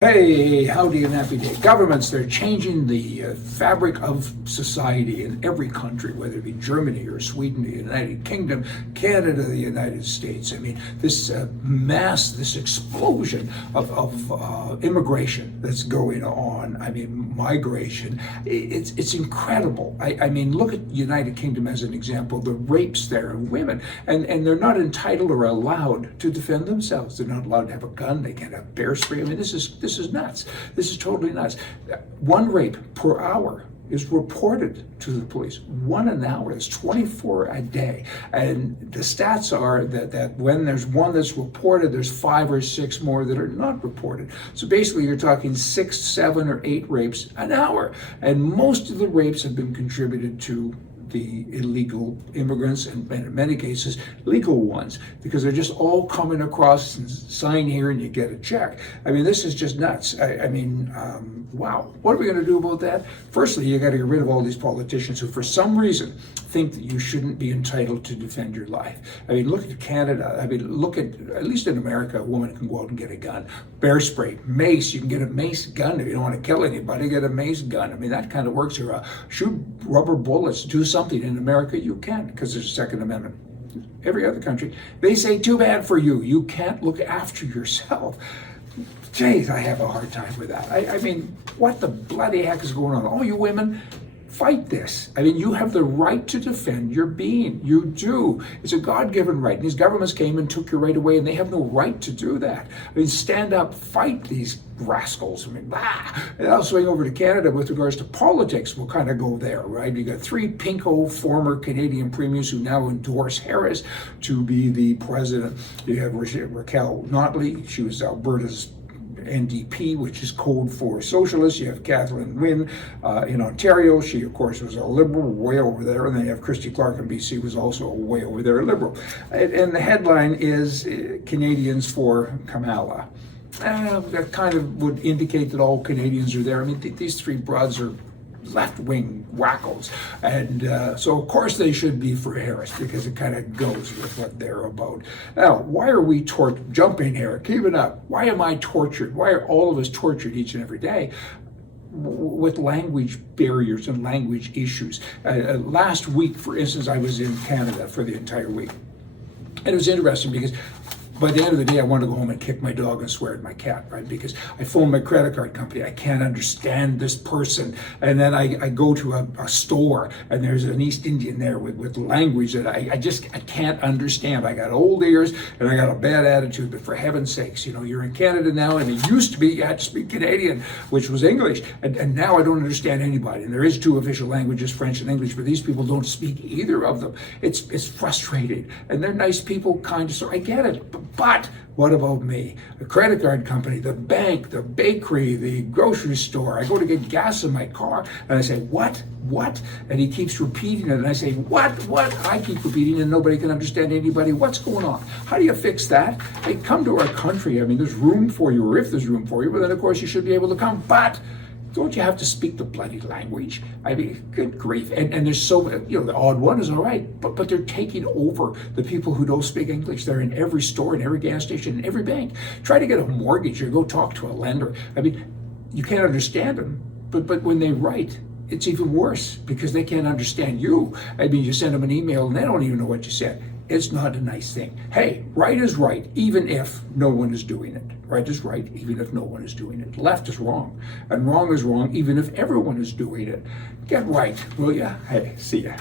Hey, howdy and happy day. Governments, they're changing the fabric of society in every country, whether it be Germany or Sweden, the United Kingdom, Canada, the United States. I mean, this this explosion of immigration that's going on, I mean, migration, it's incredible. I mean, look at the United Kingdom as an example, the rapes there of women, and they're not entitled or allowed to defend themselves. They're not allowed to have a gun, they can't have bear spray. I mean, this is nuts. This is totally nuts. One rape per hour is reported to the police. One an hour. It's 24 a day. And the stats are that when there's one that's reported, there's 5 or 6 more that are not reported. So basically you're talking 6, 7, or 8 rapes an hour. And most of the rapes have been contributed to the illegal immigrants, and in many cases legal ones, because they're just all coming across and sign here and you get a check. I mean, this is just nuts. Wow. What are we going to do about that? Firstly, you got to get rid of all these politicians who for some reason think that you shouldn't be entitled to defend your life. I mean, look at Canada. I mean, look at least in America, a woman can go out and get a gun. Bear spray, mace, you can get a mace gun. If you don't want to kill anybody, get a mace gun. I mean, that kind of works here. Shoot rubber bullets, do something. In America, you can, because there's a Second Amendment. Every other country, they say, too bad for you. You can't look after yourself. Jeez, I have a hard time with that. I mean, what the bloody heck is going on? Oh, you women, fight this. I mean, you have the right to defend your being. You do. It's a God-given right. And these governments came and took your right away, and they have no right to do that. I mean, stand up, fight these rascals. I mean, And I'll swing over to Canada with regards to politics. We'll kind of go there, right? You got 3 pinko former Canadian premiers who now endorse Harris to be the president. You have Raquel Notley. She was Alberta's NDP, which is code for socialists. You have Kathleen Wynne in Ontario. She, of course, was a Liberal, way over there. And then you have Christy Clark in BC, who's also way over there, a Liberal. And the headline is Canadians for Kamala. That kind of would indicate that all Canadians are there. I mean, these 3 broads are left-wing wackos. And so, of course, they should be for Harris, because it kind of goes with what they're about. Now, why are we jumping here? Keep it up. Why am I tortured? Why are all of us tortured each and every day with language barriers and language issues? Last week, for instance, I was in Canada for the entire week. And it was interesting because by the end of the day, I wanted to go home and kick my dog and swear at my cat, right? Because I phoned my credit card company. I can't understand this person. And then I go to a store, and there's an East Indian there with language that I can't understand. I got old ears and I got a bad attitude, but for heaven's sakes, you're in Canada now, and it used to be you had to speak Canadian, which was English. And now I don't understand anybody. And there is 2 official languages, French and English, but these people don't speak either of them. It's frustrating. And they're nice people, kind of, so I get it. But what about me? The credit card company, the bank, the bakery, the grocery store. I go to get gas in my car, and I say, what? And he keeps repeating it, and I say, what? I keep repeating, and nobody can understand anybody. What's going on? How do you fix that? Hey, come to our country. I mean, there's room for you, or if there's room for you, but then, of course, you should be able to come. But don't you have to speak the bloody language? I mean, good grief. And there's so, the odd one is all right, but they're taking over the people who don't speak English. They're in every store, in every gas station, in every bank. Try to get a mortgage or go talk to a lender. I mean, you can't understand them, but when they write, it's even worse because they can't understand you. I mean, you send them an email and they don't even know what you said. It's not a nice thing. Hey, right is right, even if no one is doing it. Right is right, even if no one is doing it. Left is wrong, and wrong is wrong, even if everyone is doing it. Get right, will ya? Hey, see ya.